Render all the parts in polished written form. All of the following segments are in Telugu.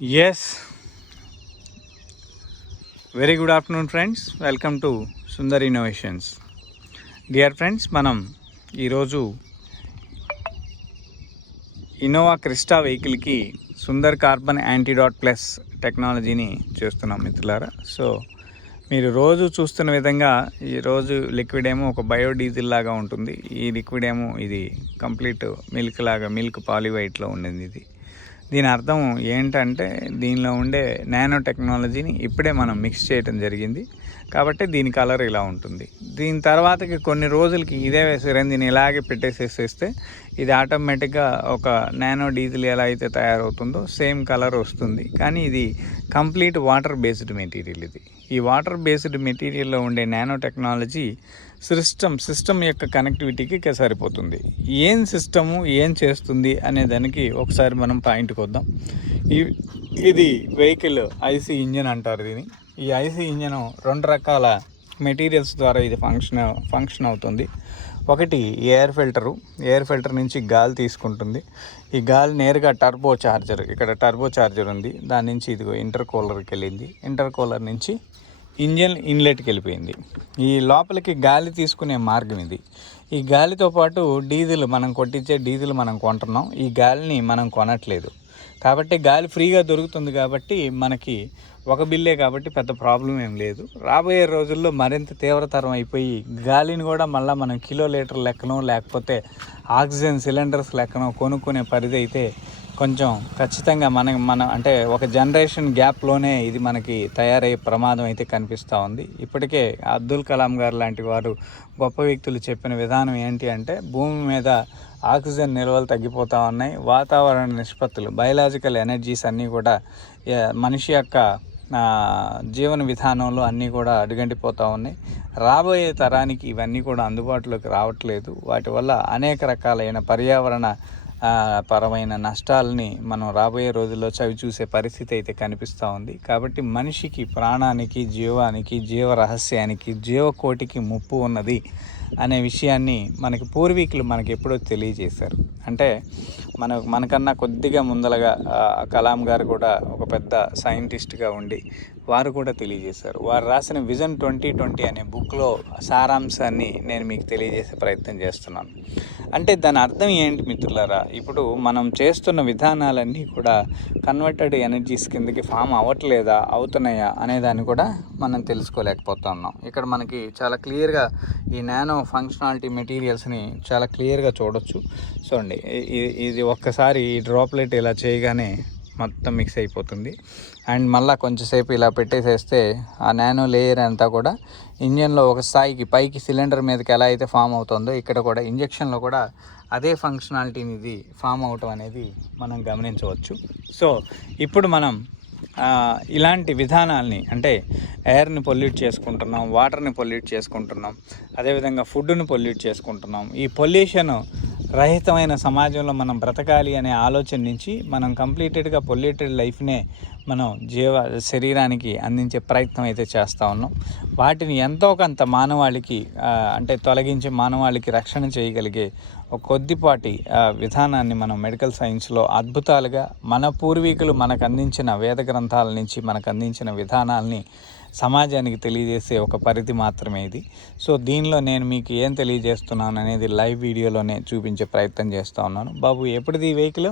Yes, very good afternoon friends. Welcome to Sundar Innovations. Dear friends, మనం ఈరోజు ఇన్నోవా క్రిస్టా వెహికల్కి సుందర్ కార్బన్ యాంటీడాట్ ప్లస్ టెక్నాలజీని చేస్తున్నాం మిత్రులారా. సో మీరు రోజు చూస్తున్న విధంగా ఈరోజు లిక్విడ్ ఏమో ఒక బయోడీజిల్ లాగా ఉంటుంది. ఈ లిక్విడ్ ఏమో ఇది కంప్లీట్ మిల్క్ లాగా, మిల్క్ పాలివైట్లో ఉండింది. ఇది దీని అర్థం ఏంటంటే దీనిలో ఉండే నానో టెక్నాలజీని ఇప్పుడే మనం మిక్స్ చేయడం జరిగింది కాబట్టి దీని కలర్ ఇలా ఉంటుంది. దీని తర్వాతకి కొన్ని రోజులకి ఇదే సిరంజిని ఇలాగే పెట్టేసేస్తే ఇది ఆటోమేటిక్గా ఒక నానో డీజిల్ ఎలా అయితే తయారవుతుందో సేమ్ కలర్ వస్తుంది. కానీ ఇది కంప్లీట్ వాటర్ బేస్డ్ మెటీరియల్. ఈ వాటర్ బేస్డ్ మెటీరియల్లో ఉండే నానో టెక్నాలజీ సిస్టమ్ యొక్క కనెక్టివిటీకి సరిపోతుంది. ఏం సిస్టము ఏం చేస్తుంది అనే దానికి ఒకసారి మనం పాయింట్కి వద్దాం. ఇది వెహికల్ ఐసీ ఇంజన్ అంటారు దీన్ని. ఈ ఐసీ ఇంజన్ రెండు రకాల మెటీరియల్స్ ద్వారా ఇది ఫంక్షన్ అవుతుంది. ఒకటి ఎయిర్ ఫిల్టర్ నుంచి గాలి తీసుకుంటుంది. ఈ గాలి నేరుగా ఇక్కడ టర్బో చార్జర్ ఉంది, దాని నుంచి ఇదిగో ఇంటర్ కూలర్కి వెళ్ళింది. ఇంటర్ కూలర్ నుంచి ఇంజన్ ఇన్లెట్కి వెళ్ళిపోయింది. ఈ లోపలికి గాలి తీసుకునే మార్గం ఇది. ఈ గాలితో పాటు మనం కొట్టించే డీజిల్ మనం కొంటున్నాం, ఈ గాలిని మనం కొనట్లేదు కాబట్టి గాలి ఫ్రీగా దొరుకుతుంది. కాబట్టి మనకి ఒక బిల్లే కాబట్టి పెద్ద ప్రాబ్లం ఏం లేదు. రాబోయే రోజుల్లో మరింత తీవ్రతరం అయిపోయి గాలిని కూడా మళ్ళీ మనం కిలోలీటర్ లెక్కనో లేకపోతే ఆక్సిజన్ సిలిండర్స్ లెక్కనో కొనుక్కునే పరిధి అయితే కొంచెం ఖచ్చితంగా మన అంటే ఒక జనరేషన్ గ్యాప్లోనే ఇది మనకి తయారయ్యే ప్రమాదం అయితే కనిపిస్తూ ఉంది. ఇప్పటికే అబ్దుల్ కలాం గారు లాంటి వారు గొప్ప వ్యక్తులు చెప్పిన విధానం ఏంటి అంటే భూమి మీద ఆక్సిజన్ నిల్వలు తగ్గిపోతూ ఉన్నాయి, వాతావరణ నిష్పత్తులు బయలాజికల్ ఎనర్జీస్ అన్నీ కూడా మనిషి యొక్క జీవన విధానంలో అన్నీ కూడా అడుగంటిపోతూ ఉన్నాయి. రాబోయే తరానికి ఇవన్నీ కూడా అందుబాటులోకి రావట్లేదు. వాటి వల్ల అనేక రకాలైన పర్యావరణ పరమైన నష్టాలని మనం రాబోయే రోజుల్లో చవి చూసే పరిస్థితి అయితే కనిపిస్తూ ఉంది. కాబట్టి మనిషికి ప్రాణానికి, జీవానికి, జీవ రహస్యానికి, జీవకోటికి ముప్పు ఉన్నది అనే విషయాన్ని మనకి పూర్వీకులు మనకి ఎప్పుడో తెలియజేశారు. అంటే మనకన్నా కొద్దిగా ముందలగా కలాం గారు కూడా ఒక పెద్ద సైంటిస్ట్గా ఉండి వారు కూడా తెలియజేశారు. వారు రాసిన విజన్ 2020 అనే బుక్లో సారాంశాన్ని నేను మీకు తెలియజేసే ప్రయత్నం చేస్తున్నాను. అంటే దాని అర్థం ఏంటి మిత్రులారా, ఇప్పుడు మనం చేస్తున్న విధానాలన్నీ కూడా కన్వర్టెడ్ ఎనర్జీస్ కిందకి ఫామ్ అవ్వట్లేదా, అవుతున్నాయా అనే దాన్ని కూడా మనం తెలుసుకోలేకపోతున్నాం. ఇక్కడ మనకి చాలా క్లియర్గా ఈ నానో ఫంక్షనాలిటీ మెటీరియల్స్ని చాలా క్లియర్గా చూడొచ్చు. చూడండి, ఇది ఒక్కసారి ఈ డ్రాప్లెట్ ఇలా చేయగానే మొత్తం మిక్స్ అయిపోతుంది. అండ్ మళ్ళీ కొంచెంసేపు ఇలా పెట్టేసేస్తే ఆ నానో లేయర్ అంతా కూడా ఇంజన్లో ఒక స్థాయికి పైకి సిలిండర్ మీదకి ఎలా అయితే ఫామ్ అవుతుందో ఇక్కడ కూడా ఇంజక్షన్లో కూడా అదే ఫంక్షనాలిటీని ఇది ఫామ్ అవటం అనేది మనం గమనించవచ్చు. సో ఇప్పుడు మనం ఇలాంటి విధానాల్ని అంటే ఎయిర్ని పొల్యూట్ చేసుకుంటున్నాం, వాటర్ని పొల్యూట్ చేసుకుంటున్నాం, అదేవిధంగా ఫుడ్ని పొల్యూట్ చేసుకుంటున్నాం. ఈ పొల్యూషన్ రహితమైన సమాజంలో మనం బ్రతకాలి అనే ఆలోచన నుంచి మనం కంప్లీటెడ్గా పొల్యూటెడ్ లైఫ్నే మనం శరీరానికి అందించే ప్రయత్నం అయితే చేస్తూ ఉన్నాం. వాటిని ఎంతో కొంత మానవాళికి అంటే తొలగించి మానవాళికి రక్షణ చేయగలిగే ఒక కొద్దిపాటి విధానాన్ని మనం మెడికల్ సైన్స్లో అద్భుతాలుగా మన పూర్వీకులు మనకు అందించిన వేద గ్రంథాల నుంచి మనకు అందించిన విధానాల్ని సమాజానికి తెలియజేసే ఒక పరిధి మాత్రమే ఇది. సో దీనిలో నేను మీకు ఏం తెలియజేస్తున్నాను అనేది లైవ్ వీడియోలోనే చూపించే ప్రయత్నం చేస్తూ ఉన్నాను. బాబు, ఎప్పుడుది ఈ వెహికల్?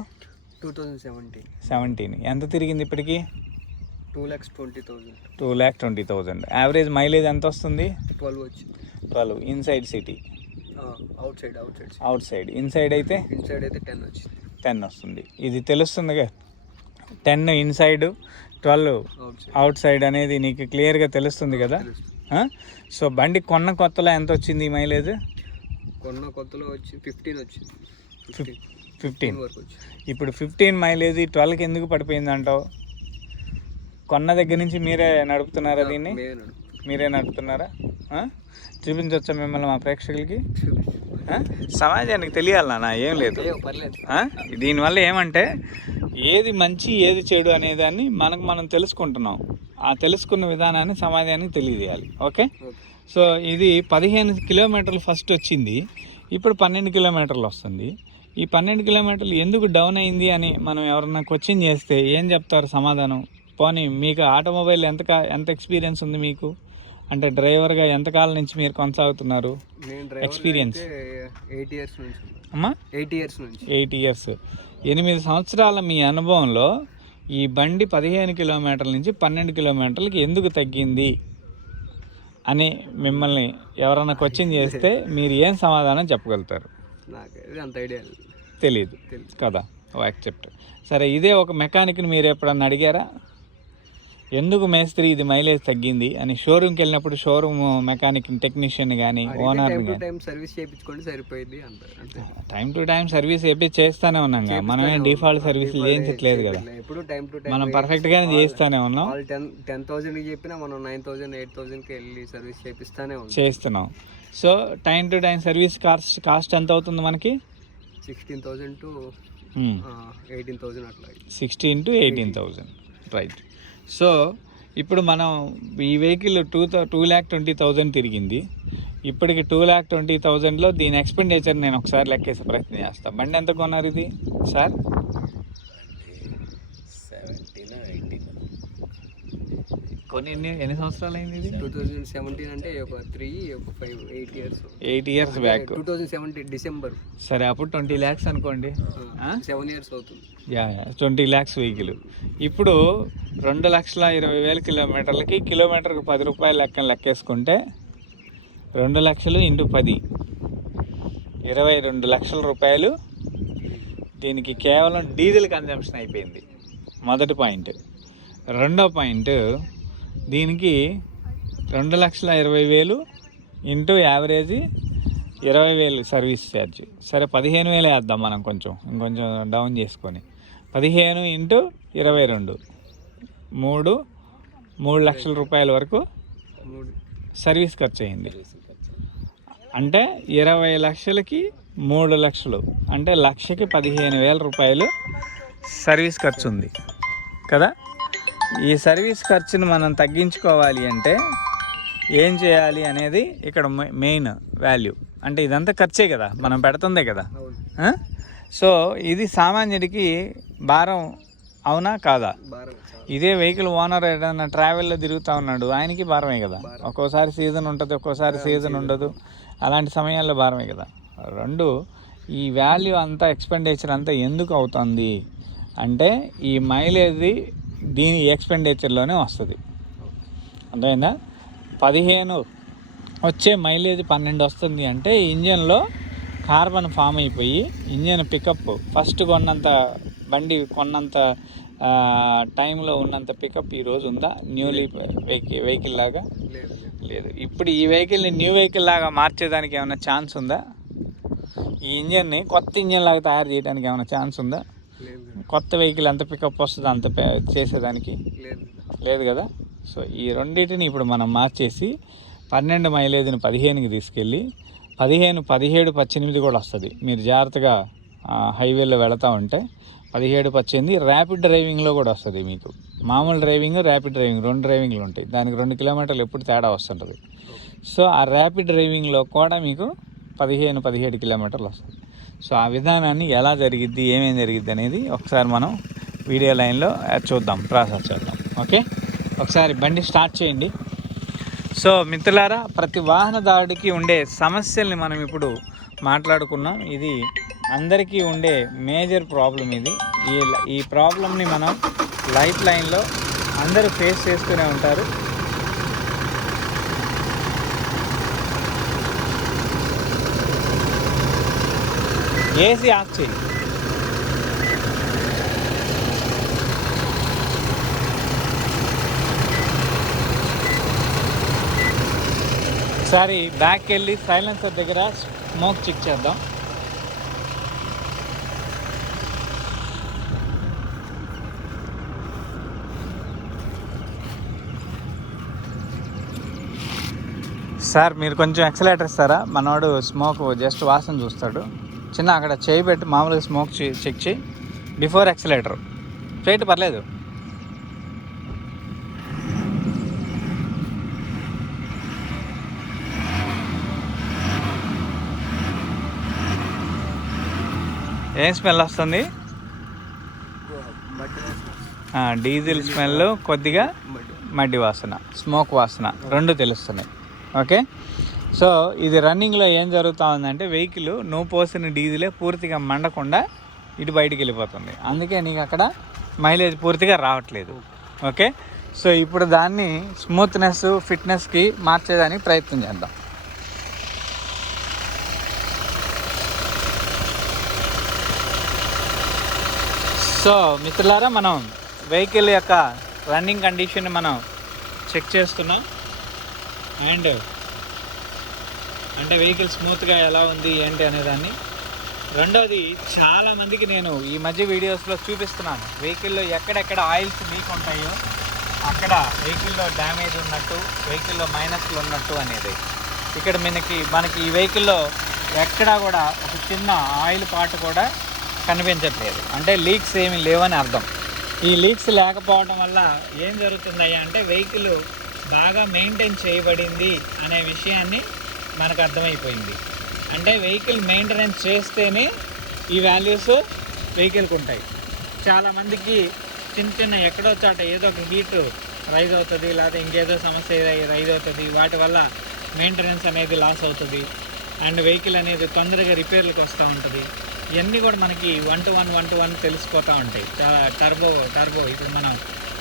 2017. ఎంత తిరిగింది ఇప్పటికి? 2,20,000. యావరేజ్ మైలేజ్ ఎంత వస్తుంది? 12. Inside city, out side. Inside అయితే 10 వస్తుంది. ఇది తెలుస్తుందిగా, 10 ఇన్సైడ్, 12 అవుట్ సైడ్ అనేది నీకు క్లియర్గా తెలుస్తుంది కదా. సో బండి కొన్న కొత్తలో ఎంత వచ్చింది ఈ మైలేజ్? కొన్న కొత్తలో వచ్చి 15 వచ్చింది. 15 ఇప్పుడు 15 మైలేజ్ 12కి ఎందుకు పడిపోయింది అంటావు? కొన్న దగ్గర నుంచి మీరే నడుపుతున్నారా దీన్ని? మీరే నడుపుతున్నారా? చూపించవచ్చా మిమ్మల్ని మా ప్రేక్షకులకి? సమాజానికి తెలియాలన్నా, ఏం లేదు. దీనివల్ల ఏమంటే ఏది మంచి ఏది చెడు అనేదాన్ని మనం తెలుసుకుంటున్నాం. ఆ తెలుసుకున్న విధానాన్ని సమాజానికి తెలియజేయాలి. ఓకే. సో ఇది 15 కిలోమీటర్లు ఫస్ట్ వచ్చింది, ఇప్పుడు 12 కిలోమీటర్లు వస్తుంది. ఈ 12 కిలోమీటర్లు ఎందుకు డౌన్ అయింది అని మనం ఎవరన్నా క్వశ్చన్ చేస్తే ఏం చెప్తారు సమాధానం? పోనీ మీకు ఆటోమొబైల్ ఎంత ఎక్స్పీరియన్స్ ఉంది మీకు? అంటే డ్రైవర్గా ఎంతకాలం నుంచి మీరు కొనసాగుతున్నారు? ఎక్స్పీరియన్స్ 8 ఇయర్స్ నుంచి అమ్మా. 8 ఇయర్స్ నుంచి. 8 ఇయర్స్. 8 సంవత్సరాల మీ అనుభవంలో ఈ బండి 15 కిలోమీటర్ల నుంచి 12 కిలోమీటర్లకి ఎందుకు తగ్గింది అని మిమ్మల్ని ఎవరైనా క్వశ్చన్ చేస్తే మీరు ఏం సమాధానం చెప్పగలుగుతారు? నాకు అంత ఐడియా తెలియదు కదా. యాక్సెప్ట్. సరే, ఇదే ఒక మెకానిక్ని మీరు ఎప్పుడన్నా అడిగారా ఎందుకు మేస్త్రి ఇది మైలేజ్ తగ్గింది అని? షోరూమ్కి వెళ్ళినప్పుడు షోరూమ్ మెకానిక్ టెక్నీషియన్ కానీ ఓనర్ని కానీ సర్వీస్ చేయించుకోండి సరిపోయింది. టైం టు టైం సర్వీస్ చేస్తానే ఉన్నాం కదా. మనమే డిఫాల్ట్ సర్వీసులు చేయించట్లేదు కదా. మనం పర్ఫెక్ట్గానే చేయిస్తానే ఉన్నాం. 10,000 చెప్పినా మనం 9,000 8,000కి వెళ్ళి సర్వీస్ చేస్తున్నాం. So time to time service cost ఎంత అవుతుంది మనకి? 16,000 to 18,000 అట్లా. 16 to 18,000 రైట్. సో ఇప్పుడు మనం ఈ వెహికల్ 2,20,000 తిరిగింది. ఇప్పటికి 2,20,000లో దీని ఎక్స్పెండిచర్ నేను ఒకసారి లెక్కేసే ప్రయత్నం చేస్తాను. బండి ఎంత కొన్నారు ఇది సార్? 17 కొన్ని ఎన్ని సంవత్సరాలు అయింది ఇది? 2017 అంటే ఒక 8 ఇయర్స్ బ్యాక్. 2017 డిసెంబర్. సరే, అప్పుడు 20 lakhs అనుకోండి. 7 years అవుతుంది. 20 lakhs వెహికల్. ఇప్పుడు 2,20,000 కిలోమీటర్లకి కిలోమీటర్కి 10 రూపాయలు లెక్కేసుకుంటే 2 లక్షలు ఇంటూ 10 22 లక్షల రూపాయలు దీనికి కేవలం డీజిల్ కన్జంప్షన్ అయిపోయింది. మొదటి పాయింట్. రెండో పాయింట్, దీనికి 2,20,000 ఇంటూ యావరేజ్ 20,000 సర్వీస్ ఛార్జ్. సరే, 15,000 వేద్దాం మనం, ఇంకొంచెం డౌన్ చేసుకొని. 15 ఇంటూ 22 3 లక్షల రూపాయల వరకు సర్వీస్ ఖర్చు అయింది. అంటే 20 లక్షలకి 3 లక్షలు, అంటే లక్షకి 15,000 రూపాయలు సర్వీస్ ఖర్చు ఉంది కదా. ఈ సర్వీస్ ఖర్చును మనం తగ్గించుకోవాలి అంటే ఏం చేయాలి అనేది ఇక్కడ మెయిన్ వాల్యూ. అంటే ఇదంతా ఖర్చే కదా, మనం పెడుతుందే కదా. సో ఇది సామాన్యుడికి భారం అవునా కాదా? ఇదే వెహికల్ ఓనర్ ఏదైనా ట్రావెల్లో తిరుగుతూ ఉన్నాడు, ఆయనకి భారమే కదా. ఒక్కోసారి సీజన్ ఉంటుంది, ఒక్కోసారి సీజన్ ఉండదు. అలాంటి సమయాల్లో భారమే కదా. రెండు, ఈ వాల్యూ అంతా ఎక్స్పెండిచర్ అంతా ఎందుకు అవుతుంది అంటే ఈ మైలేజ్ దీని ఎక్స్పెండిచర్లోనే వస్తుంది. అర్థమైందా? 15 వచ్చే మైలేజ్ 12 వస్తుంది అంటే ఇంజన్లో కార్బన్ ఫామ్ అయిపోయి ఇంజన్ పికప్ ఫస్ట్ బండి కొన్నంత టైంలో ఉన్నంత పికప్ ఈరోజు ఉందా న్యూలీ వెహికల్ లాగా? లేదు. ఇప్పుడు ఈ వెహికల్ని న్యూ వెహికల్ లాగా మార్చేదానికి ఏమైనా ఛాన్స్ ఉందా? ఈ ఇంజన్ని కొత్త ఇంజన్ లాగా తయారు చేయడానికి ఏమైనా ఛాన్స్ ఉందా? కొత్త వెహికల్ ఎంత పికప్ వస్తుందో అంత చేసేదానికి లేదు కదా. సో ఈ రెండింటిని ఇప్పుడు మనం మార్చేసి 12 మైలేజ్ని 15కి తీసుకెళ్ళి 15, 17, 18 కూడా వస్తుంది. మీరు జాగ్రత్తగా హైవేలో వెళతా ఉంటే 17, 18 ర్యాపిడ్ డ్రైవింగ్లో కూడా వస్తుంది మీకు. మామూలు డ్రైవింగ్, ర్యాపిడ్ డ్రైవింగ్ 2 డ్రైవింగ్లు ఉంటాయి. దానికి 2 కిలోమీటర్లు ఎప్పుడు తేడా వస్తుంటుంది. సో ఆ ర్యాపిడ్ డ్రైవింగ్లో కూడా మీకు 15, 17 కిలోమీటర్లు వస్తుంది. సో ఆ విధానాన్ని ఎలా జరిగిద్ది, ఏమేమి జరిగిద్ది అనేది ఒకసారి మనం వీడియో లైన్లో చూద్దాం, ప్రాసెస్ చేద్దాం. ఓకే, ఒకసారి బండి స్టార్ట్ చేయండి. సో మిత్రులారా, ప్రతి వాహనదారుడికి ఉండే సమస్యల్ని మనం ఇప్పుడు మాట్లాడుకున్నాం. ఇది అందరికీ ఉండే మేజర్ ప్రాబ్లం. ఈ ప్రాబ్లమ్ని మనం లైఫ్ లైన్లో అందరూ ఫేస్ చేస్తూనే ఉంటారు. ఏసీ ఆఫ్ చేయి. ఒకసారి బ్యాక్ వెళ్ళి సైలెన్సర్ దగ్గర స్మోక్ చెక్ చేద్దాం. సార్ మీరు కొంచెం యాక్సిలేటర్ ఇస్తారా? మనోడు స్మోక్ జస్ట్ వాసన చూస్తాడు. చిన్న అక్కడ చేయి పెట్టి మామూలుగా స్మోక్ చెక్ చేయి. బిఫోర్ యాక్సిలేటర్ చేయటం పర్లేదు. ఏం స్మెల్ వస్తుంది? డీజిల్ స్మెల్, కొద్దిగా మడ్డి వాసన, స్మోక్ వాసన రెండు తెలుస్తున్నాయి. ఓకే, సో ఇది రన్నింగ్లో ఏం జరుగుతూ ఉందంటే వెహికల్ నువ్వు పోసిన డీజిలే పూర్తిగా మండకుండా ఇటు బయటికి వెళ్ళిపోతుంది. అందుకే నీకు అక్కడ మైలేజ్ పూర్తిగా రావట్లేదు. ఓకే, సో ఇప్పుడు దాన్ని స్మూత్నెస్, ఫిట్నెస్కి మార్చేదానికి ప్రయత్నం చేద్దాం. సో మిత్రులారా, మనం వెహికల్ యొక్క రన్నింగ్ కండిషన్ మనం చెక్ చేస్తున్నాం. అండ్ అంటే వెహికల్ స్మూత్గా ఎలా ఉంది ఏంటి అనేదాన్ని. రెండోది, చాలామందికి నేను ఈ మధ్య వీడియోస్లో చూపిస్తున్నాను వెహికల్లో ఎక్కడెక్కడ ఆయిల్స్ లీక్ ఉంటాయో అక్కడ వెహికల్లో డ్యామేజ్ ఉన్నట్టు, వెహికల్లో మైనస్లు ఉన్నట్టు అనేది. ఇక్కడ మనకి ఈ వెహికల్లో ఎక్కడా కూడా ఒక చిన్న ఆయిల్ పార్ట్ కూడా కనిపించట్లేదు. అంటే లీక్స్ ఏమీ లేవని అర్థం. ఈ లీక్స్ లేకపోవడం వల్ల ఏం జరుగుతుందయ్యా అంటే వెహికల్ బాగా మెయింటైన్ చేయబడింది అనే విషయాన్ని మనకు అర్థమైపోయింది. అంటే వెహికల్ మెయింటెనెన్స్ చేస్తేనే ఈ వాల్యూస్ వెహికల్కి ఉంటాయి. చాలామందికి చిన్న ఎక్కడో చోట ఏదో ఒక హీట్ రైజ్ అవుతుంది, లేకపోతే ఇంకేదో సమస్య రైజ్ అవుతుంది, వాటి వల్ల మెయింటెనెన్స్ అనేది లాస్ అవుతుంది అండ్ వెహికల్ అనేది తొందరగా రిపేర్లకు వస్తూ ఉంటుంది. ఇవన్నీ కూడా మనకి 1 to 1 తెలిసిపోతూ ఉంటాయి. చాలా టర్బో ఇప్పుడు మనం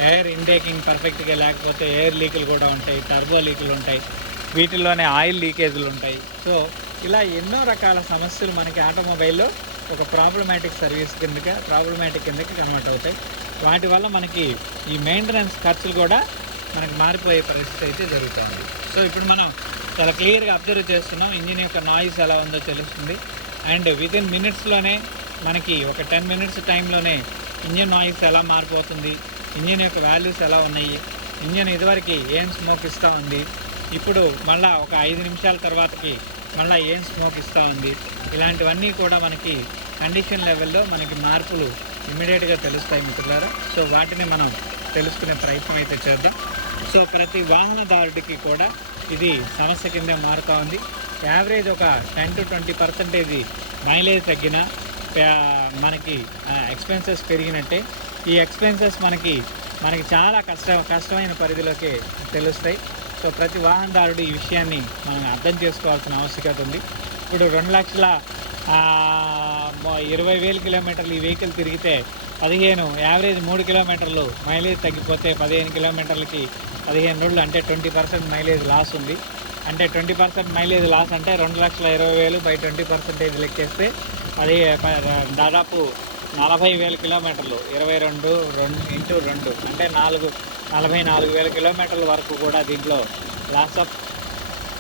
ఎయిర్ ఇంటేకింగ్ పర్ఫెక్ట్గా లేకపోతే ఎయిర్ లీకులు కూడా ఉంటాయి, టర్బో లీకులు ఉంటాయి, వీటిల్లోనే ఆయిల్ లీకేజీలు ఉంటాయి. సో ఇలా ఎన్నో రకాల సమస్యలు మనకి ఆటోమొబైల్లో ఒక ప్రాబ్లమాటిక్ కిందకి కన్వర్ట్ అవుతాయి. వాటి వల్ల మనకి ఈ మెయింటెనెన్స్ ఖర్చులు కూడా మనకి మారిపోయే పరిస్థితి అయితే జరుగుతుంది. సో ఇప్పుడు మనం చాలా క్లియర్గా అబ్జర్వ్ చేస్తున్నాం. ఇంజిన్ యొక్క నాయిస్ ఎలా ఉందో తెలుస్తుంది. అండ్ వితిన్ మినిట్స్లోనే మనకి ఒక 10 minutes టైంలోనే ఇంజిన్ నాయిస్ ఎలా మారిపోతుంది, ఇంజిన్ యొక్క వాల్యూస్ ఎలా ఉన్నాయి, ఇంజిన్ ఇదివరకు ఏం స్మోక్ ఇస్తూ ఉంది, ఇప్పుడు మళ్ళీ ఒక 5 నిమిషాల తర్వాతకి మళ్ళీ ఏం స్మోక్ ఇస్తూ ఉంది, ఇలాంటివన్నీ కూడా మనకి కండిషన్ లెవెల్లో మనకి మార్పులు ఇమ్మీడియట్గా తెలుస్తాయి మిత్రులారా. సో వాటిని మనం తెలుసుకునే ప్రయత్నం అయితే చేద్దాం. సో ప్రతి వాహనదారుడికి కూడా ఇది సమస్య కిందే మారుతూ ఉంది. యావరేజ్ ఒక 10 to 20% మైలేజ్ తగ్గినా మనకి ఎక్స్పెన్సెస్ పెరిగినట్టే. ఈ ఎక్స్పెన్సెస్ మనకి చాలా కష్టమైన పరిధిలోకి తెలుస్తాయి. సో ప్రతి వాహనదారుడు ఈ విషయాన్ని మనం అర్థం చేసుకోవాల్సిన ఆవశ్యకత ఉంది. ఇప్పుడు 2,20,000 కిలోమీటర్లు ఈ వెహికల్ తిరిగితే 15 యావరేజ్ 3 కిలోమీటర్లు మైలేజ్ తగ్గిపోతే 15 కిలోమీటర్లకి 15 రోజులు అంటే 20% మైలేజ్ లాస్ ఉంది. అంటే 20% మైలేజ్ లాస్ అంటే 2,20,000 బై 20% లెక్కేస్తే అది దాదాపు 40,000 కిలోమీటర్లు, 22 into 2 అంటే 44,000 కిలోమీటర్ల వరకు కూడా దీంట్లో లాస్ ఆఫ్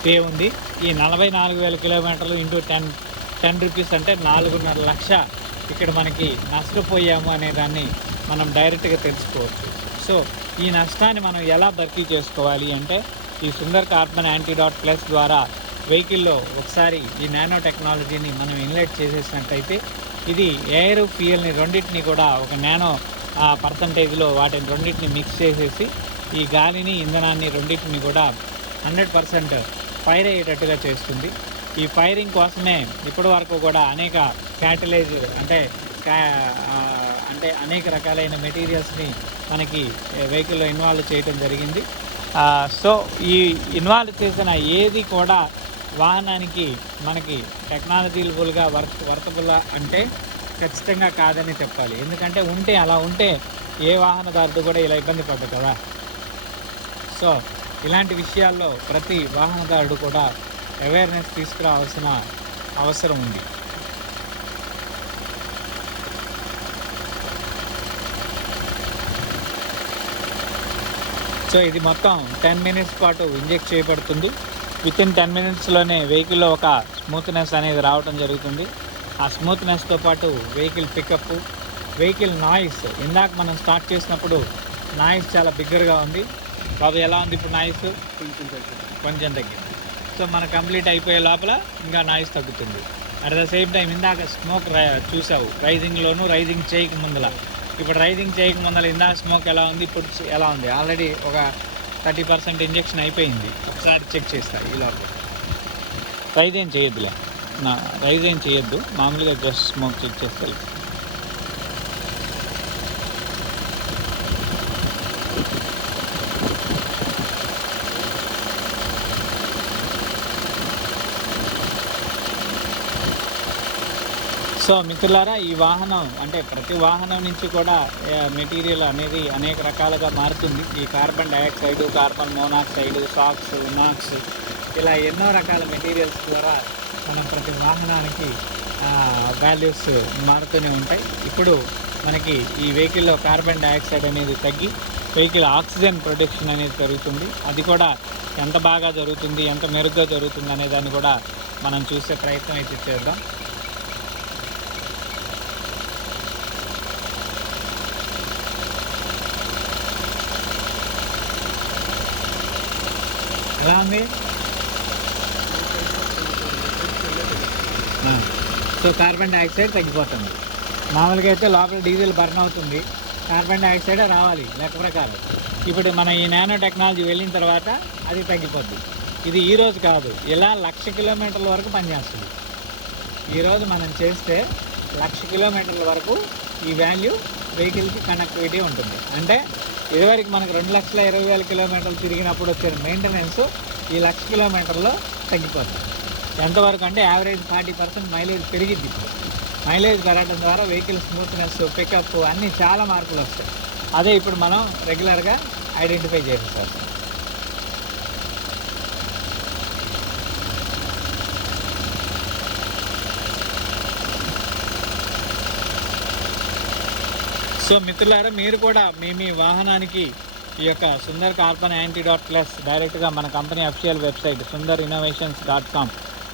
పే ఉంది. ఈ 44,000 కిలోమీటర్లు ఇంటూ 10 రూపీస్ అంటే 4.5 లక్ష ఇక్కడ మనకి నష్టపోయాము అనే దాన్ని మనం డైరెక్ట్గా తెలుసుకోవచ్చు. సో ఈ నష్టాన్ని మనం ఎలా భర్తీ చేసుకోవాలి అంటే ఈ సుందర్ కార్బన్ యాంటీడాట్ ప్లస్ ద్వారా వెహికల్లో ఒకసారి ఈ నానో టెక్నాలజీని మనం ఇన్లెట్ చేసేసినట్టయితే ఇది ఎయిర్ ఫ్యూయల్ని రెండింటిని కూడా ఒక నానో పర్సంటేజ్లో వాటిని రెండింటిని మిక్స్ చేసేసి ఈ గాలిని, ఇంధనాన్ని రెండింటిని కూడా 100% ఫైర్ అయ్యేటట్టుగా చేస్తుంది. ఈ ఫైరింగ్ కోసమే ఇప్పటి వరకు కూడా అనేక క్యాటలైజ్ అంటే అనేక రకాలైన మెటీరియల్స్ని మనకి వెహికల్లో ఇన్వాల్వ్ చేయడం జరిగింది. సో ఈ ఇన్వాల్వ్ చేసిన ఏది కూడా వాహనానికి మనకి టెక్నాలజీబుల్గా వర్తబుల్ అంటే ఖచ్చితంగా కాదని చెప్పాలి. ఎందుకంటే అలా ఉంటే ఏ వాహనదారుడు కూడా ఇలా ఇబ్బంది పడ్డు కదా. సో ఇలాంటి విషయాల్లో ప్రతి వాహనదారుడు కూడా అవేర్నెస్ తీసుకురావాల్సిన అవసరం ఉంది. సో ఇది మొత్తం 10 minutes పాటు ఇంజెక్ట్ చేయబడుతుంది. వితిన్ 10 minutesలోనే వెహికల్లో ఒక స్మూత్నెస్ అనేది రావడం జరుగుతుంది. ఆ స్మూత్నెస్తో పాటు వెహికల్ పికప్, వెహికల్ నాయిస్, ఇందాక మనం స్టార్ట్ చేసినప్పుడు నాయిస్ చాలా బిగ్గరగా ఉంది. బాబు ఎలా ఉంది ఇప్పుడు నాయిస్? కొంచెం తగ్గింది. సో మన కంప్లీట్ అయిపోయే లోపల ఇంకా నాయిస్ తగ్గుతుంది. అట్ ద సేమ్ టైం ఇందాక స్మోక్ చూసావు రైజింగ్ చేయక ముందల, ఇప్పుడు రైజింగ్ చేయక ముందల ఇందాక స్మోక్ ఎలా ఉంది, ఇప్పుడు ఎలా ఉంది? ఆల్రెడీ ఒక 30% ఇంజెక్షన్ అయిపోయింది. ఒకసారి చెక్ చేస్తా ఈ లోపల. రైజ్ ఏం చేయొద్దులే, రైజ్ ఏం చేయొద్దు, మామూలుగా జస్ట్ స్మోక్ చెక్ చేస్తే వెళ్ళిపోతుంది. సో మిత్రులారా, ఈ వాహనం అంటే ప్రతి వాహనం నుంచి కూడా మెటీరియల్ అనేది అనేక రకాలుగా మారుతుంది. ఈ carbon dioxide, carbon monoxide, SOx, NOx, ఇలా ఎన్నో రకాల మెటీరియల్స్ ద్వారా మనం ప్రతి వాహనానికి వాల్యూస్ మారుతూనే ఉంటాయి. ఇప్పుడు మనకి ఈ వెహికల్లో కార్బన్ డైఆక్సైడ్ అనేది తగ్గి వెహికల్ ఆక్సిజన్ ప్రొడక్షన్ అనేది జరుగుతుంది. అది కూడా ఎంత బాగా జరుగుతుంది, ఎంత మెరుగ్గా జరుగుతుంది అనే దాన్ని కూడా మనం చూసే ప్రయత్నం అయితే చేద్దాం. ఎలా ఉంది? సో కార్బన్ డైఆక్సైడ్ తగ్గిపోతుంది. మామూలుగా అయితే లోపల డీజిల్ బర్న్ అవుతుంది, కార్బన్ డైఆక్సైడ్ రావాలి లెక్క ప్రకారం. ఇప్పుడు మన ఈ నానో టెక్నాలజీ వెళ్ళిన తర్వాత అది తగ్గిపోద్ది. ఇది ఈరోజు కాదు, ఇలా 1,00,000 కిలోమీటర్ల వరకు పనిచేస్తుంది. ఈరోజు మనం చేస్తే 1,00,000 కిలోమీటర్ల వరకు ఈ వాల్యూ వెహికల్కి కనెక్టివిటీ ఉంటుంది. అంటే ఇదివరకు మనకు 2,20,000 కిలోమీటర్లు తిరిగినప్పుడు వచ్చే మెయింటెనెన్స్ ఈ 1,00,000 కిలోమీటర్లో తగ్గిపోతుంది. ఎంతవరకు అంటే యావరేజ్ 40% మైలేజ్ పెరిగిద్ది. మైలేజ్ పెరగడం ద్వారా వెహికల్ స్మూత్నెస్, పికప్ అన్నీ చాలా మార్పులు వస్తాయి. అదే ఇప్పుడు మనం రెగ్యులర్గా ఐడెంటిఫై చేస్తాం. సో మిత్రులారా, మీరు కూడా మీ వాహనానికి ఈ యొక్క సుందర్ కార్బన్ యాంటీడాట్ ప్లస్ డైరెక్ట్గా మన కంపెనీ అఫీషియల్ వెబ్సైట్ sundarinnovations.com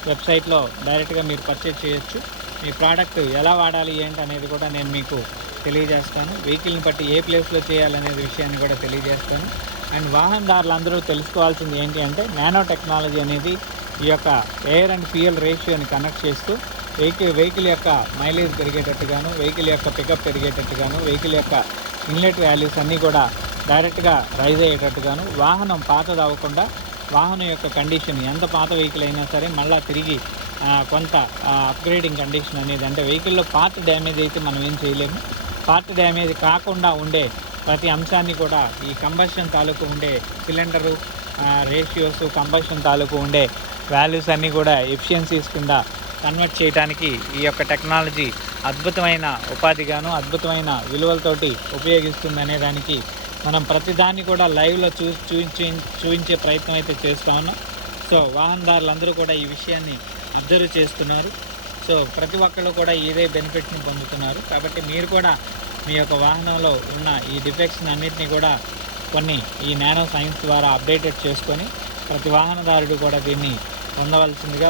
వెబ్సైట్లో డైరెక్ట్గా మీరు పర్చేజ్ చేయొచ్చు. మీ ప్రోడక్ట్ ఎలా వాడాలి ఏంటి అనేది కూడా నేను మీకు తెలియజేస్తాను. వెహికల్ని బట్టి ఏ ప్లేస్లో చేయాలనేది విషయాన్ని కూడా తెలియజేస్తాను. అండ్ వాహనదారులు అందరూ తెలుసుకోవాల్సింది ఏంటి అంటే, నానో టెక్నాలజీ అనేది ఈ యొక్క ఎయిర్ అండ్ ఫ్యూయల్ రేషియోని కనెక్ట్ చేస్తూ వెహికల్ యొక్క మైలేజ్ పెరిగేటట్టుగాను, వెహికల్ యొక్క పికప్ పెరిగేటట్టుగాను, వెహికల్ యొక్క ఇన్లెట్ వాల్యూస్ అన్నీ కూడా డైరెక్ట్గా రైజ్ అయ్యేటట్టుగాను, వాహనం పాతది అవ్వకుండా వాహనం యొక్క కండిషన్ ఎంత పాత వెహికల్ అయినా సరే మళ్ళీ తిరిగి కొంత అప్గ్రేడింగ్ కండిషన్ అనేది, అంటే వెహికల్లో పార్ట్ డ్యామేజ్ అయితే మనం ఏం చేయలేము. పార్ట్ డ్యామేజ్ కాకుండా ఉండే ప్రతి అంశాన్ని కూడా ఈ కంబషన్ తాలూకు ఉండే సిలిండరు రేషియోస్, కంబషన్ తాలూకు ఉండే వాల్యూస్ అన్నీ కూడా ఎఫిషియన్సీస్ కింద కన్వర్ట్ చేయడానికి ఈ యొక్క టెక్నాలజీ అద్భుతమైన ఉపాధిగాను, అద్భుతమైన విలువలతోటి ఉపయోగిస్తుంది అనే దానికి మనం ప్రతిదాన్ని కూడా లైవ్లో చూపించే ప్రయత్నం అయితే చేస్తూ ఉన్నాం. సో వాహనదారులందరూ కూడా ఈ విషయాన్ని అబ్జర్వ్ చేస్తున్నారు. సో ప్రతి ఒక్కళ్ళు కూడా ఇదే బెనిఫిట్ని పొందుతున్నారు. కాబట్టి మీరు కూడా మీ యొక్క వాహనంలో ఉన్న ఈ డిఫెక్ట్స్ని అన్నింటినీ కూడా కొన్ని ఈ నానో సైన్స్ ద్వారా అప్డేటెడ్ చేసుకొని ప్రతి వాహనదారుడు కూడా దీన్ని పొందవలసిందిగా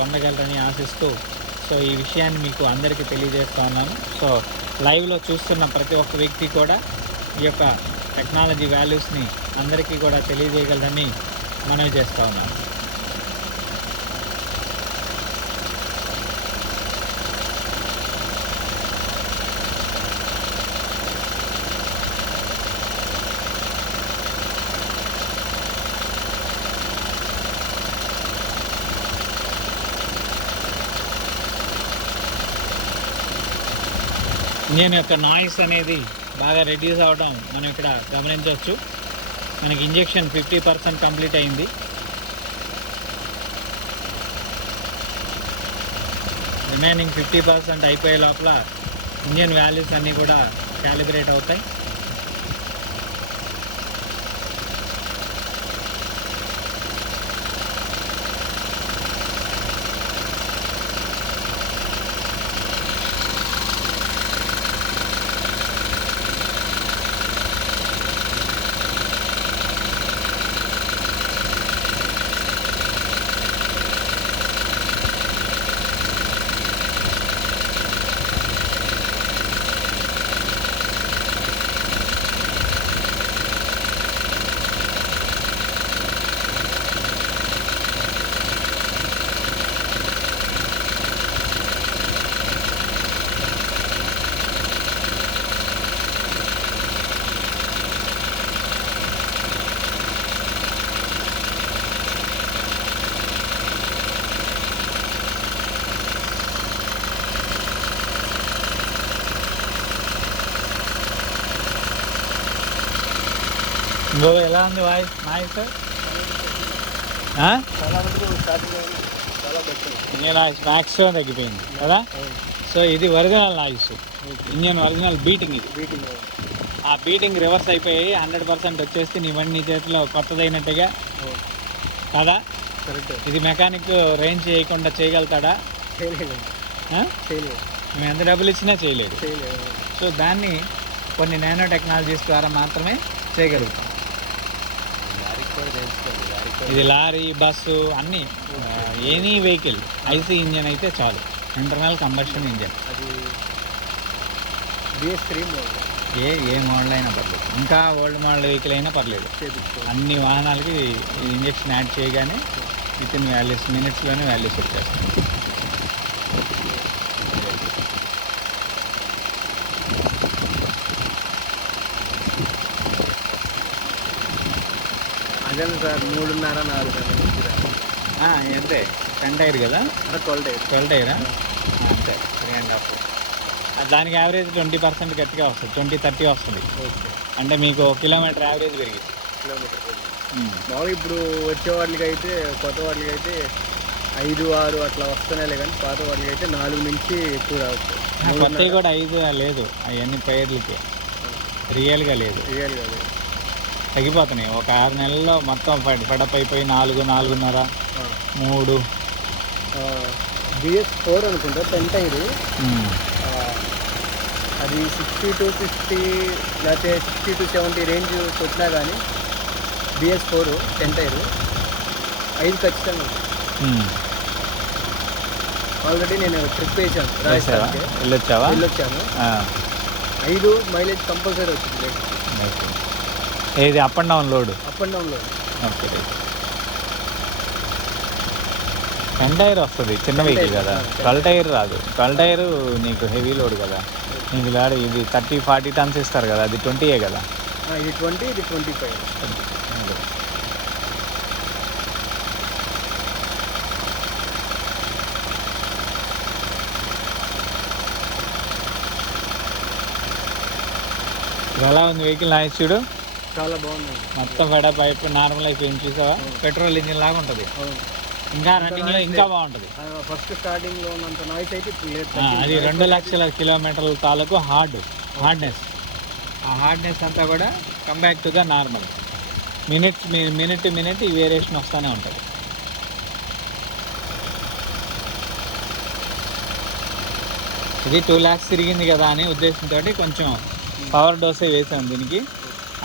పొందగలరని ఆశిస్తూ సో ఈ విషయాన్ని మీకు అందరికీ తెలియజేస్తూ ఉన్నాను. సో లైవ్లో చూస్తున్న ప్రతి ఒక్క వ్యక్తి కూడా ఈ యొక్క టెక్నాలజీ వాల్యూస్ని అందరికీ కూడా తెలియజేయగలరని మనవి చేస్తూ ఉన్నాను. ఇంజన్ యొక్క నాయిస్ అనేది బాగా రెడ్యూస్ అవ్వడం మనం ఇక్కడ గమనించవచ్చు. మనకి ఇంజెక్షన్ 50% కంప్లీట్ అయింది. రిమైనింగ్ 50% అయిపోయే లోపల ఇంజన్ వాల్యూస్ అన్నీ కూడా క్యాలిబ్రేట్ అవుతాయి. ఇంకో ఎలా ఉంది వాయిస్ నాయిస్ చాలా వరకు స్టార్టింగ్ చాలా బెటర్. ఇంజన్ నాయిస్ మ్యాక్సిమం తగ్గిపోయింది కదా. సో ఇది original noise, engine original beating. ఇది బీటింగ్ ఆ బీటింగ్ రివర్స్ అయిపోయి 100% వచ్చేస్తే నీ బండి నీ చేతిలో కొత్తదైనట్టుగా కదా. కరెక్ట్. ఇది మెకానిక్ రేంజ్ చేయకుండా చేయగలుగుతాడా? చేయలేదు. చేయలేదు. మేము ఎంత డబ్బులు ఇచ్చినా చేయలేదు. చేయలేదు. సో దాన్ని కొన్ని నానో టెక్నాలజీస్ ద్వారా మాత్రమే చేయగలుగుతాం. ఇది లారీ, బస్సు అన్నీ, ఎనీ వెహికల్ ఐసీ ఇంజన్ అయితే చాలు, ఇంటర్నల్ కంబషన్ ఇంజన్. అది BS3 మోడల్. ఏ మోడల్ అయినా పర్లేదు, ఇంకా ఓల్డ్ మోడల్ వెహికల్ అయినా పర్లేదు. అన్ని వాహనాలకి ఈ ఇంజెక్షన్ యాడ్ చేయగానే విత్ ఇన్ మినిట్స్లోనే వాల్యూస్ వచ్చేస్తాయి. అదే సార్ 3.5-4 అంతే. 10 టైర్ కదా, 12 టైరా అంతే, 3.5. దానికి యావరేజ్ 20% గట్టిగా వస్తుంది, 20-30 వస్తుంది. అంటే మీకు కిలోమీటర్ యావరేజ్ పెరిగింది. మామూలుగా ఇప్పుడు వచ్చే వాటికి అయితే, కొత్త వాటికి అయితే 5-6 అట్లా వస్తున్నాయి, కానీ పాత వాటికి అయితే 4 నుంచి ఎక్కువ రావచ్చు. కొత్తవి కూడా 5 లేదు, అవన్నీ పైర్లకి రియల్గా లేదు. తగ్గిపోతున్నాయి. ఒక 6 నెలల్లో మొత్తం ఫెడప్ అయిపోయి 4-4.5, 3. BS4 అనుకుంటా 10 టైరు. అది 60-50 లేకపోతే 60-70 రేంజ్ కొట్టినా కానీ BS4 10 టైరు 5 ఖచ్చితంగా. ఆల్రెడీ నేను ట్రిప్ వేసాను రాజస్థాన్కి, వెళ్ళొచ్చాను. 5 మైలేజ్ కంపల్సరీ వచ్చింది. ఏది up and down load? Up and down load. Okay. 10 tyre వస్తుంది, చిన్న వెహికల్ కదా. 12 టైర్ రాదు. 12 టైర్ నీకు హెవీ లోడ్ కదా. నీకు లారీ ఇది 30-40 టన్స్ ఇస్తారు కదా, అది 20 కదా. ఇది 20, ఇది 25. ఎలా ఉంది వెహికల్ నాయిస్ చూడు, చాలా బాగుంది. మొత్తం ఫెడప్ అయిపోయి నార్మల్ అయిపోయింది. చూసావా, పెట్రోల్ ఇంజిన్ లాగా ఉంటుంది. ఇంకా రన్నింగ్లో ఇంకా బాగుంటుంది. ఫస్ట్ స్టార్టింగ్లో ఉన్నంత నాయిస్ అయితే ఇప్పుడు లేదు. అది 2 లక్షల కిలోమీటర్ల తాలూకు హార్డ్నెస్. ఆ హార్డ్నెస్ అంతా కూడా come back to the normal. Minute ఈ వేరియేషన్ వస్తూనే ఉంటుంది. ఇది 2 lakhs తిరిగింది కదా అని ఉద్దేశంతో కొంచెం పవర్ డోసే వేసాను దీనికి.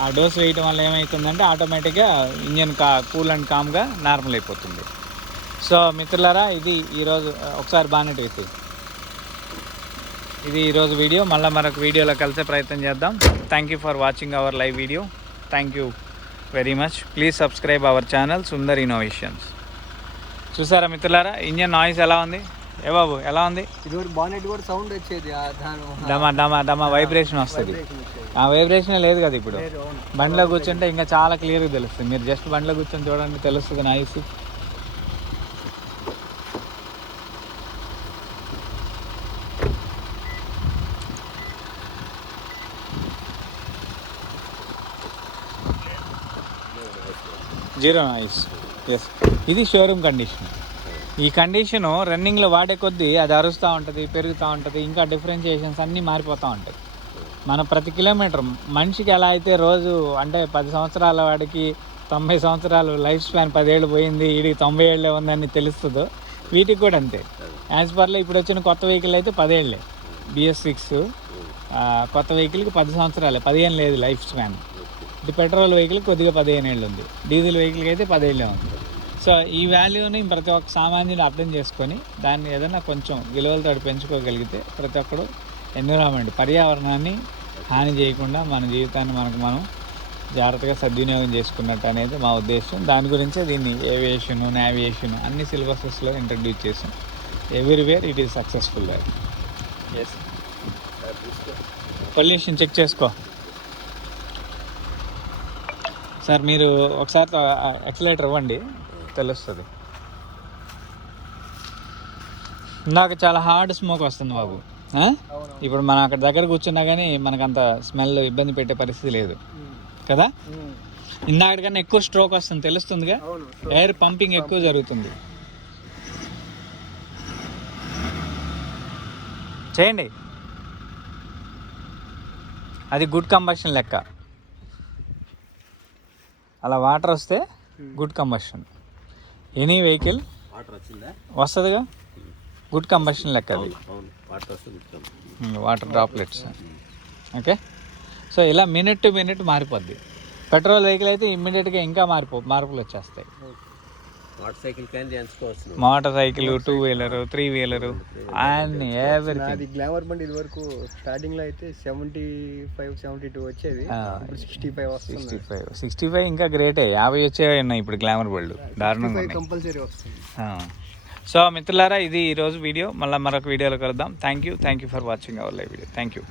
ఆ డోస్ వేయటం వల్ల ఏమవుతుందంటే ఆటోమేటిక్గా ఇంజన్ కూల్ అండ్ కామ్గా నార్మల్ అయిపోతుంది. సో మిత్రులారా, ఇది ఈరోజు ఒకసారి బానెట్ వేసి, ఇది ఈరోజు వీడియో. మళ్ళీ మరొక వీడియోలో కలిసే ప్రయత్నం చేద్దాం. Thank you for watching our live video. Thank you very much. Please subscribe our channel Sundar innovations. చూసారా మిత్రులారా, ఇంజన్ నాయిస్ ఎలా ఉంది? ఏ బాబు ఎలా ఉంది? ఇది బానెట్ కూడా సౌండ్ వచ్చేది, దమా వైబ్రేషన్ వస్తుంది. ఆ వైబ్రేషన్ లేదు కదా ఇప్పుడు. బండిలో కూర్చుంటే ఇంకా చాలా క్లియర్గా తెలుస్తుంది. మీరు జస్ట్ బండిలో కూర్చొని చూడండి, తెలుస్తుంది నాయిస్. Zero noise. ఎస్, ఇది షోరూమ్ కండిషన్. ఈ కండిషను రన్నింగ్లో వాడే కొద్దీ అది అరుస్తూ ఉంటుంది, పెరుగుతూ ఉంటుంది, ఇంకా డిఫరెన్షియేషన్స్ అన్నీ మారిపోతూ ఉంటాయి. మన ప్రతి కిలోమీటర్ మనిషికి ఎలా అయితే రోజు అంటే 10 సంవత్సరాల వాడికి 90 సంవత్సరాలు లైఫ్ స్పాన్ 10 ఏళ్ళు పోయింది, వీడికి 90 ఏళ్ళే ఉందని తెలుస్తుందో, వీటికి కూడా అంతే. యాజ్ పర్లో ఇప్పుడు వచ్చిన కొత్త వెహికల్ అయితే 10 ఏళ్ళే. BS6 కొత్త వెహికల్కి 10 సంవత్సరాలే, 15 లేదు లైఫ్ స్పాన్. ఇది పెట్రోల్ వెహికల్ కొద్దిగా 15 ఏళ్ళు ఉంది, డీజిల్ వెహికల్కి అయితే 10 ఏళ్ళే ఉంది. సో ఈ వాల్యూని ప్రతి ఒక్క సామాన్యుడు అర్థం చేసుకొని దాన్ని ఏదైనా కొంచెం విలువలతో పెంచుకోగలిగితే ప్రతి ఒక్కడు ఎన్విరాన్మెంట్, పర్యావరణాన్ని హాని చేయకుండా మన జీవితాన్ని మనం జాగ్రత్తగా సద్వినియోగం చేసుకున్నట్టు అనేది మా ఉద్దేశం. దాని గురించే దీన్ని ఏవియేషను, నావియేషను అన్ని సిలబసెస్లో ఇంట్రడ్యూస్ చేసాం. Everywhere it is successful. Yes, pollution check చేసుకో సార్. మీరు ఒకసారి యాక్సిలేటర్ ఇవ్వండి, తెలుస్తుంది. ఇందాక చాలా హార్డ్ స్మోక్ వస్తుంది బాబు. ఇప్పుడు మనం అక్కడ దగ్గర కూర్చున్నా కానీ మనకు అంత స్మెల్ ఇబ్బంది పెట్టే పరిస్థితి లేదు. కదా. ఇందాకటికన్నా ఎక్కువ స్ట్రోక్ వస్తుంది, తెలుస్తుందిగా. అవును, ఎయిర్ పంపింగ్ ఎక్కువ జరుగుతుంది. చేయండి, అది గుడ్ కంబషన్ లెక్క. అలా వాటర్ వస్తే గుడ్ కంబషన్. ఎనీ వెహికల్ వస్తుందిగా, గుడ్ కంబషన్ లెక్క అది, వాటర్ డ్రాప్లెట్స్. ఓకే, సో ఇలా మినిట్ టు మినిట్ మారిపోద్ది. పెట్రోల్ వెహికల్ అయితే ఇమ్మీడియట్గా ఇంకా మార్పులు వచ్చేస్తాయి. మోటార్ సైకిల్, 2 వీలర్, 3 వీలర్ అన్ని ఎవ్రీథింగ్. అది గ్లామర్ బండి ఇది వరకు స్టార్టింగ్ లో అయితే 75, 72 వచ్చేది, 65 వస్తుంది. 65 ఇంకా గ్రేటే. 50 వచ్చేవి ఉన్నాయి ఇప్పుడు గ్లామర్ బళ్ళు, దారుణంగా ఉన్నాయి. కంపల్సరీ వస్తుంది. సో మిత్రులారా, ఇది ఈరోజు వీడియో. మళ్ళీ మరొక వీడియోలో కలుద్దాం. Thank you for watching our live video. Thank you.